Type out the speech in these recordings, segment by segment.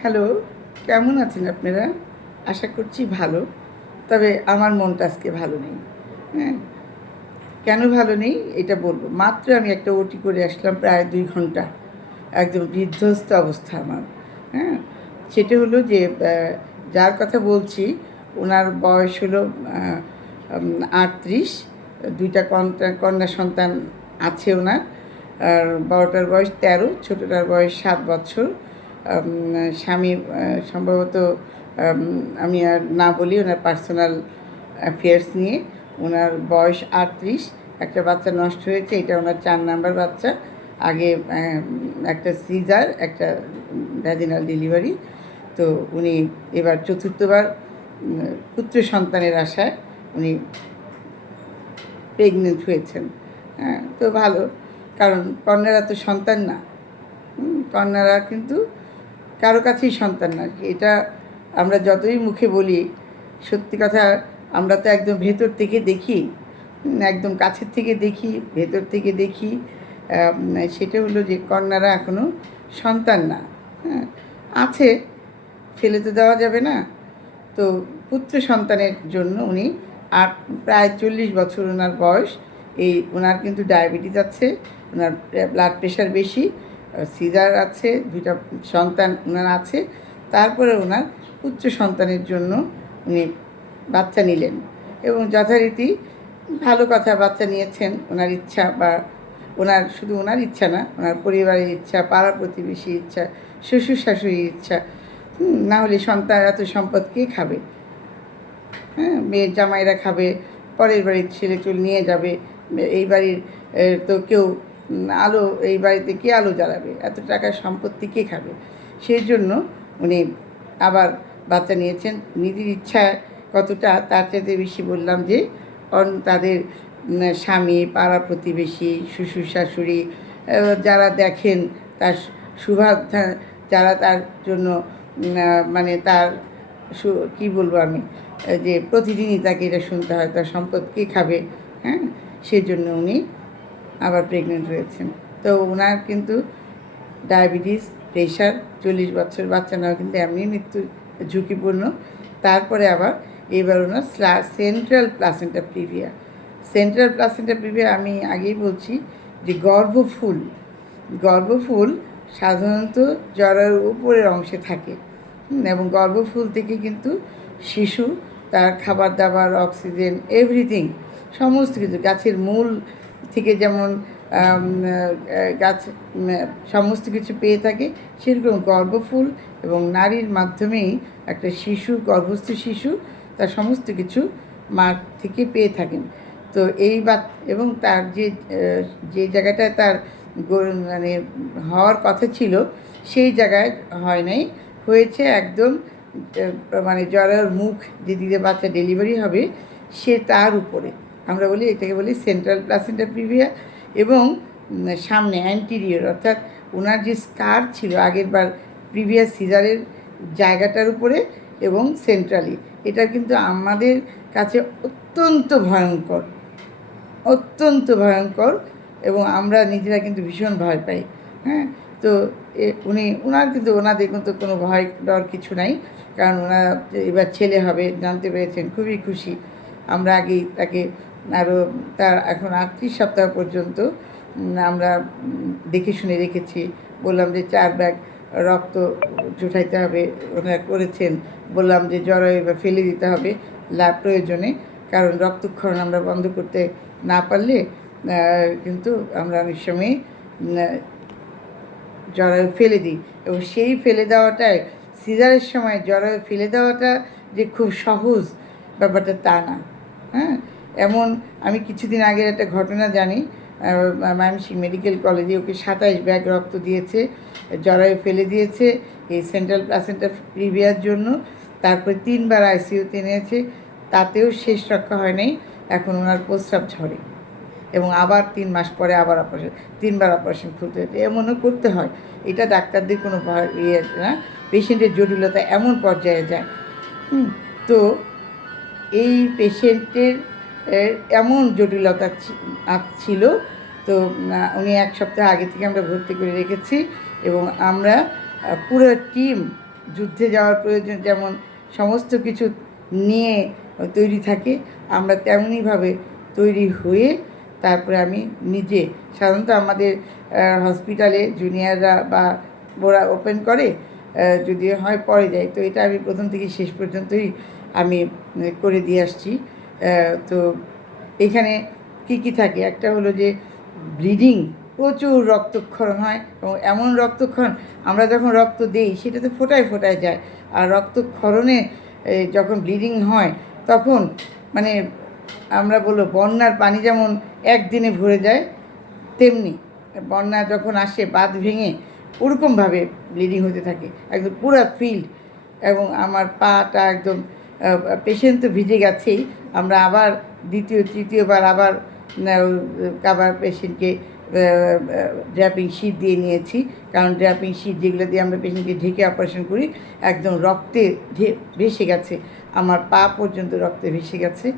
Hello, কেমন আছেন আপনারা? আশা করছি ভালো। তবে আমার মনটা আজকে ভালো নেই। হ্যাঁ কেন ভালো নেই এটা বলব। মাত্র আমি একটা ওটি করে আসলাম প্রায় দুই ঘণ্টা। একদম বিধ্বস্ত অবস্থা আমার। হ্যাঁ সেটা হলো যে যার কথা বলছি, ওনার বয়স হলো আটত্রিশ। দুইটা কন্যা কন্যা সন্তান আছে ওনার। আর বড়টার বয়স তেরো, ছোটোটার বয়স সাত বছর। স্বামী সম্ভবত আমি আর না বলি, ওনার পার্সোনাল অ্যাফেয়ার্স নিয়ে। ওনার বয়স আটত্রিশ, একটা বাচ্চা নষ্ট হয়েছে, এটা ওনার চার নাম্বার বাচ্চা। আগে একটা সিজার, একটা ভ্যাজিনাল ডেলিভারি তো উনি এবার চতুর্থবার পুত্র সন্তানের আশায় উনি প্রেগনেন্ট হয়েছেন। হ্যাঁ তো ভালো, কারণ কন্যারা তো সন্তান না। কন্যারা কিন্তু কারও কাছেই সন্তান না। এটা আমরা যতই মুখে বলি, সত্যি কথা আমরা তো একদম ভেতর থেকে দেখি একদম কাছের থেকে দেখি, ভেতর থেকে দেখি সেটা হলো যে কন্যারা এখনও সন্তান না হ্যাঁ আছে, ফেলে তো দেওয়া যাবে না। তো পুত্র সন্তানের জন্য উনি আট, প্রায় চল্লিশ বছর ওনার বয়স, এই ওনার কিন্তু ডায়াবেটিস আছে, ওনার ব্লাড প্রেশার বেশি সিজার আছে, দুইটা সন্তান ওনার আছে। তারপরে ওনার উচ্চ সন্তানের জন্য উনি বাচ্চা নিলেন এবং যথারীতি ভালো কথা বাচ্চা নিয়েছেন। ওনার ইচ্ছা বা ওনার শুধু ওনার ইচ্ছা না ওনার পরিবারের ইচ্ছা, পাড়া প্রতিবেশীর ইচ্ছা, শ্বশুর শাশুড়ির ইচ্ছা না হলে সন্তান এত সম্পদ কে খাবে? হ্যাঁ মেয়ের জামাইরা খাবে, পরের বাড়ির ছেলে চুল নিয়ে যাবে এই বাড়ির তো কেউ আলো, এই বাড়িতে কে আলো জ্বালাবে? এত টাকার সম্পত্তি কে খাবে? সেই জন্য উনি আবার বাচ্চা নিয়েছেন। নিজের ইচ্ছা কতটা, তার চাইতে বেশি বললাম যে, অন, তাদের স্বামী, পাড়া প্রতিবেশী, শ্বশুর, শাশুড়ি যারা দেখেন তার শুভার্থা যারা তার জন্য মানে তার কি বলব আমি যে প্রতিদিনই তাকে এটা শুনতে হয়, তার সম্পদ কে খাবে? হ্যাঁ? সেজন্য উনি আবার প্রেগনেন্ট হয়েছেন। তো ওনার কিন্তু ডায়াবেটিস প্রেশার চল্লিশ বছর বাচ্চা নেওয়া কিন্তু এমনি মৃত্যু ঝুঁকিপূর্ণ। তারপরে আবার এবার ওনার central placenta previa central placenta previa আমি আগেই বলছি যে গর্ভফুল গর্ভফুল সাধারণত জ্বরের উপরের অংশে থাকে। এবং গর্ভফুল থেকে কিন্তু শিশু, তার খাবার দাবার অক্সিজেন এভরিথিং সমস্ত কিছু, গাছের মূল থেকে যেমন গাছ সমস্ত কিছু পেয়ে থাকে, সেরকম গর্ভফুল এবং নারীর মাধ্যমেই একটা শিশু, গর্ভস্থ শিশু তার সমস্ত কিছু মা থেকে পেয়ে থাকেন। তো এই বা, এবং তার যে যে জায়গাটায় তার মানে হওয়ার কথা ছিল, সেই জায়গায় হয় নাই। হয়েছে একদম মানে জ্বরের মুখ যে দিদি বাচ্চা ডেলিভারি হবে, সে তার উপরে। আমরা বলি, এটাকে বলি সেন্ট্রাল প্লাসেন্টা প্রিভিয়া এবং সামনে অ্যান্টিরিয়র অর্থাৎ ওনার যে স্কার ছিল আগের বার প্রিভিয়াস সিজারের জায়গাটার উপরে এবং সেন্ট্রালি এটা কিন্তু আমাদের কাছে অত্যন্ত ভয়ঙ্কর অত্যন্ত ভয়ঙ্কর এবং আমরা নিজেরা কিন্তু ভীষণ ভয় পাই হ্যাঁ? তো উনি ওনার কিন্তু, ওনাদের কিন্তু কোনো ভয় ডর কিছু নাই, কারণ ওনার, এবার ছেলে হবে, জানতে পেরেছেন, খুবই খুশি। আমরা আগেই তাকে আরও তার এখন আটত্রিশ সপ্তাহ পর্যন্ত আমরা দেখে শুনে রেখেছি। বললাম যে চার ব্যাগ রক্ত জুটাইতে হবে, ওনারা করেছেন। বললাম যে জ্বর এবার ফেলে দিতে হবে লা প্রয়োজনে। কারণ রক্তক্ষরণ আমরা বন্ধ করতে না পারলে কিন্তু আমরা অনেক সময় জরায়ু ফেলে দিই। এবং সেই ফেলে দেওয়াটায়, সিজারের সময় জরায়ু ফেলে দেওয়াটা যে খুব সহজ ব্যাপারটা তা না। হ্যাঁ? এমন, আমি কিছুদিন আগের একটা ঘটনা জানি ময়মনসিং মেডিকেল কলেজে ওকে সাতাইশ ব্যাগ রক্ত দিয়েছে, জরায়ু ফেলে দিয়েছে, এই সেন্ট্রাল প্লাসেন্টা প্রিভিয়ার জন্য, তারপরে তিনবার আইসিইউতে নিয়েছে তাতেও শেষ রক্ষা হয় নাই, এখন ওনার প্রস্রাব ঝরে। এবং আবার তিন মাস পরে আবার অপারেশন তিনবার অপারেশন খুলতে হচ্ছে এমনও করতে হয়। এটা ডাক্তারদের কোনো ইয়ে না, পেশেন্টের জটিলতা এমন পর্যায়ে যায়। তো এই পেশেন্টের এমন জটিলতা ছিল। তো উনি এক সপ্তাহ আগে থেকে আমরা ভর্তি করে রেখেছি এবং আমরা পুরো টিম যুদ্ধে যাওয়ার প্রয়োজন যেমন সমস্ত কিছু নিয়ে তৈরি থাকে, আমরা তেমনইভাবে তৈরি হয়ে তারপরে আমি নিজে সাধারণত আমাদের হসপিটালে জুনিয়ররা বা ওরা ওপেন করে যদি হয় পরে যায় তো এটা আমি প্রথম থেকে শেষ পর্যন্তই আমি করে দিয়ে আসছি। তো এখানে কি কি থাকে? একটা হলো যে ব্লিডিং, প্রচুর রক্তক্ষরণ হয় এবং এমন রক্তক্ষরণ, আমরা যখন রক্ত দিই, সেটা তো ফোটায় ফোটায় যায়। আর রক্তক্ষরণে যখন ব্লিডিং হয়, তখন মানে আমরা বলব বন্যার পানি যেমন একদিনে ভরে যায়, তেমনি বন্যা যখন আসে, বাঁধ ভেঙে, ওরকমভাবে ব্লিডিং হতে থাকে। একদম পুরো ফিল্ড এবং আমার পাটা একদম পেশেন্ট তো ভিজে গেছেই। আমরা আবার দ্বিতীয়, তৃতীয়বার আবার কাবার পেশেন্টকে ড্র্যাপিং শিট দিয়ে নিয়েছি। কারণ ড্র্যাপিং শিট যেগুলো দিয়ে আমরা পেশেন্টকে ঢেকে অপারেশন করি, একদম রক্তে ভেসে গেছে। আমার পা পর্যন্ত রক্তে ভেসে গেছে।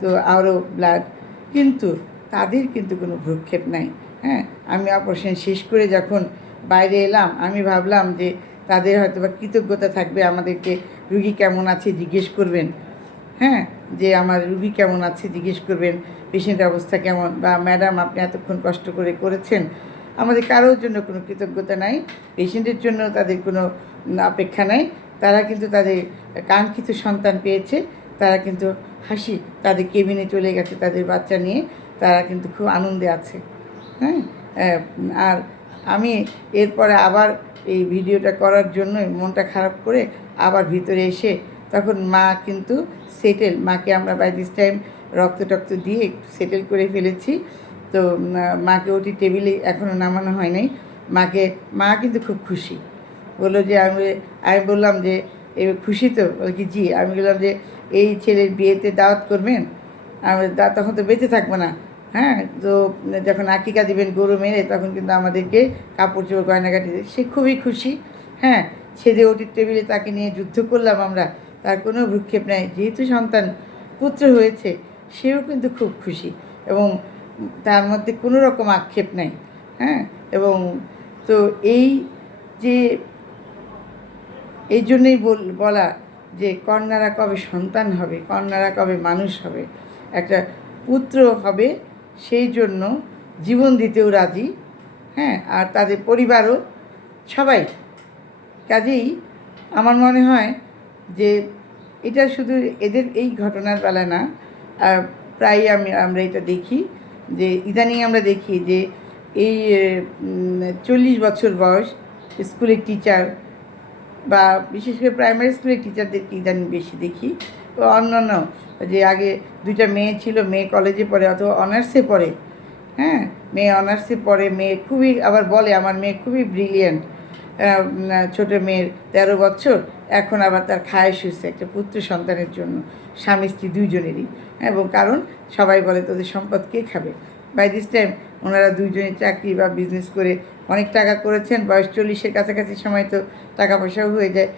তো আরও ব্লাড কিন্তু তাদের কিন্তু কোনো ভ্রুক্ষেপ নাই। হ্যাঁ আমি অপারেশন শেষ করে যখন বাইরে এলাম, আমি ভাবলাম যে তাদের হয়তো বা কৃতজ্ঞতা থাকবে, আমাদেরকে রুগী কেমন আছে জিজ্ঞেস করবেন। হ্যাঁ? যে আমার রুগী কেমন আছে জিজ্ঞেস করবেন পেশেন্টের অবস্থা কেমন? বা ম্যাডাম আপনি এতক্ষণ কষ্ট করে করেছেন, আমাদের কারোর জন্য কোনো কৃতজ্ঞতা নাই পেশেন্টের জন্য তাদের কোনো অপেক্ষা নাই। তারা কিন্তু তাদের কাঙ্ক্ষিত সন্তান পেয়েছে, তারা কিন্তু হাসি, তাদের কেবিনে চলে গেছে তাদের বাচ্চা নিয়ে, তারা কিন্তু খুব আনন্দে আছে। হ্যাঁ? আর আমি এরপরে আবার এই ভিডিওটা করার জন্যই মনটা খারাপ করে আবার ভিতরে এসে তখন মা কিন্তু সেটেল মাকে আমরা বাই দিস টাইম রক্ত টক্ত দিয়ে সেটেল করে ফেলেছি। তো মাকে ওটি টেবিলে এখনও নামানো হয় নাই। মাকে, মা কিন্তু খুব খুশি। বলল যে, আমি আমি বললাম যে, এ খুশি তো? বলে কি, জি। আমি বললাম যে, এই ছেলের বিয়েতে দাওয়াত করবেন? আমি তখন তো বেঁচে থাকব না। হ্যাঁ তো যখন আকিকা দিবেন গরু মেরে, তখন কিন্তু আমাদেরকে কাপড় চোপড়, গয়নাগাটি দিয়ে- সে খুবই খুশি। হ্যাঁ ছেদে ওটির টেবিলে তাকে নিয়ে যুদ্ধ করলাম আমরা। তার কোনো ভ্রুক্ষেপ নেই। যেহেতু সন্তান পুত্র হয়েছে, সেও কিন্তু খুব খুশি এবং তার মধ্যে কোনো রকম আক্ষেপ নেই। হ্যাঁ এবং তো এই যে এই জন্যই বল বলা যে কন্যারা কবে সন্তান হবে, কন্যারা কবে মানুষ হবে, একটা পুত্র হবে সেই জন্য জীবন দিতেও রাজি হ্যাঁ আর তাদের পরিবারও সবাই। কাজেই আমার মনে হয় যে এটা শুধু এদের এই ঘটনার বেলা না, আর প্রায়ই আমি, আমরা এটা দেখি যে ইদানিং আমরা দেখি যে এই চল্লিশ বছর বয়স স্কুলের টিচার বা বিশেষ করে প্রাইমারি স্কুলের টিচারদেরকে ইদানিং বেশি দেখি। অন্যান্য যে আগে দুইটা মেয়ে ছিল, মেয়ে কলেজে পড়ে অথবা অনার্সে পড়ে হ্যাঁ? মেয়ে অনার্সে পড়ে, মেয়ে খুবই, আবার বলে আমার মেয়ে খুবই ব্রিলিয়েন্ট ছোটো মেয়ের তেরো বছর, এখন আবার তার খায় শুচ্ছে একটা পুত্র সন্তানের জন্য, স্বামী স্ত্রী দুইজনেরই, এবং কারণ সবাই বলে তোদের সম্পদ কে খাবে? বাই দিস টাইম ওনারা দুইজনে চাকরি বা বিজনেস করে অনেক টাকা করেছেন, বয়স চল্লিশের কাছাকাছি সময় তো টাকা পয়সাও হয়ে যায়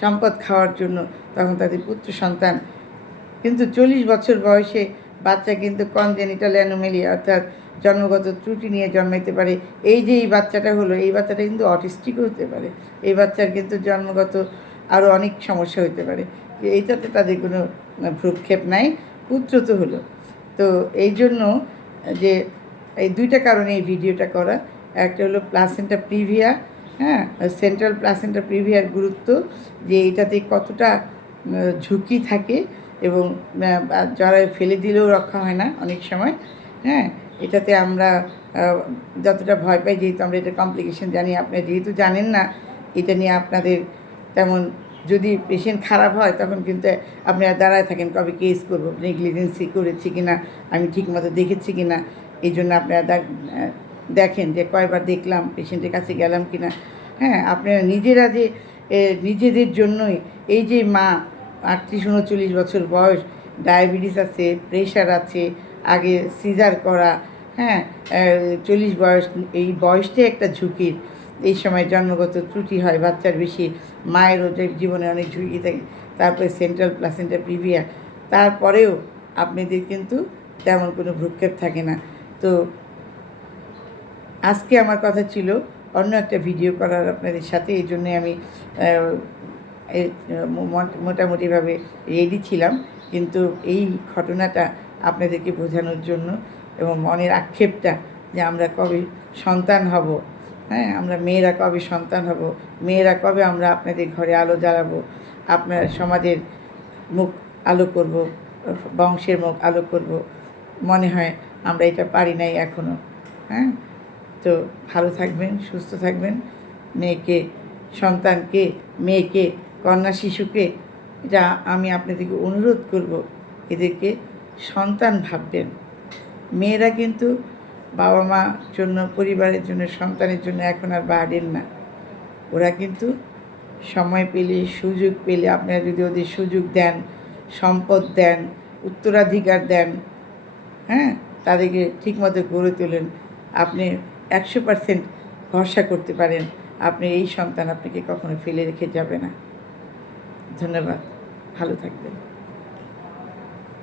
সম্পদ খাওয়ার জন্য তখন তাদের পুত্র সন্তান। কিন্তু চল্লিশ বছর বয়সে বাচ্চা কিন্তু কনজেনিটাল অ্যানোমেলি অর্থাৎ জন্মগত ত্রুটি নিয়ে জন্মাইতে পারে। এই যে এই বাচ্চাটা হলো, এই বাচ্চাটা কিন্তু অটিস্টিকও হতে পারে। এই বাচ্চার কিন্তু জন্মগত আরও অনেক সমস্যা হতে পারে। এইটাতে তাদের কোনো ভ্রুক্ষেপ নাই। পুত্র তো হলো। তো এই জন্য যে এই দুইটা কারণে এই ভিডিওটা করা। একটা হলো placenta previa no central placenta প্রিভিয়ার গুরুত্ব যে এটাতে কতটা ঝুঁকি থাকে এবং যারা ফেলে দিলেও রক্ষা হয় না অনেক সময় হ্যাঁ এটাতে আমরা যতটা ভয় পাই যেহেতু আমরা এটা কমপ্লিকেশন জানি। আপনারা যেহেতু জানেন না, এটা নিয়ে আপনাদের তেমন যদি পেশেন্ট খারাপ হয় তখন কিন্তু আপনারা দাঁড়ায় থাকেন, কবে কেস করব নেগলিজেন্সি করেছি কি না আমি ঠিকমতো দেখেছি কি না এই জন্য আপনারা দেখেন যে কয়বার দেখলাম পেশেন্টের কাছে গেলাম কি না হ্যাঁ আপনারা নিজেরা যে নিজেদের জন্যই এই যে মা আটত্রিশ, উনচল্লিশ বছর বয়স, ডায়াবেটিস আছে প্রেশার আছে, আগে সিজার করা হ্যাঁ চল্লিশ বয়স, এই বয়সটাই একটা ঝুঁকির। এই সময় জন্মগত ত্রুটি হয়, বাচ্চার বেশি, মায়েরও জীবনে অনেক ঝুঁকি থাকে, তারপরে সেন্ট্রাল প্লাসেন্টা প্রিভিয়া তারপরেও আপনাদের কিন্তু তেমন কোনো ভ্রুক্ষেপ থাকে না। তো আজকে আমার কথা ছিল অন্য একটা ভিডিও করার আপনাদের সাথে, এই জন্যে আমি মোটামুটিভাবে রেডি ছিলাম। কিন্তু এই ঘটনাটা আপনাদেরকে বোঝানোর জন্য এবং মনের আক্ষেপটা যে আমরা কবে সন্তান হব হ্যাঁ আমরা মেয়েরা কবে সন্তান হব, মেয়েরা কবে আমরা আপনাদের ঘরে আলো জ্বালাবো, আপনার সমাজের মুখ আলো করব, বংশের মুখ আলো করব, মনে হয় আমরা এটা পারি নাই এখনও হ্যাঁ। তো ভালো থাকবেন, সুস্থ থাকবেন। মেয়েকে, সন্তানকে, মেয়েকে, কন্যা শিশুকে যা আমি আপনাদেরকে অনুরোধ করব, এদেরকে সন্তান ভাববেন। মেয়েরা কিন্তু বাবা মা জন্য, পরিবারের জন্য, সন্তানের জন্য এখন আর বাড়েন না। ওরা কিন্তু সময় পেলে, সুযোগ পেলে, আপনারা যদি ওদের সুযোগ দেন, সম্পদ দেন, উত্তরাধিকার দেন হ্যাঁ তাদেরকে ঠিকমতো গড়ে তোলেন। আপনি একশো পার্সেন্ট ভরসা করতে পারেন। আপনি এই সন্তান আপনাকে কখনো ফেলে রেখে যাবে না। ধন্যবাদ। ভালো থাকবেন।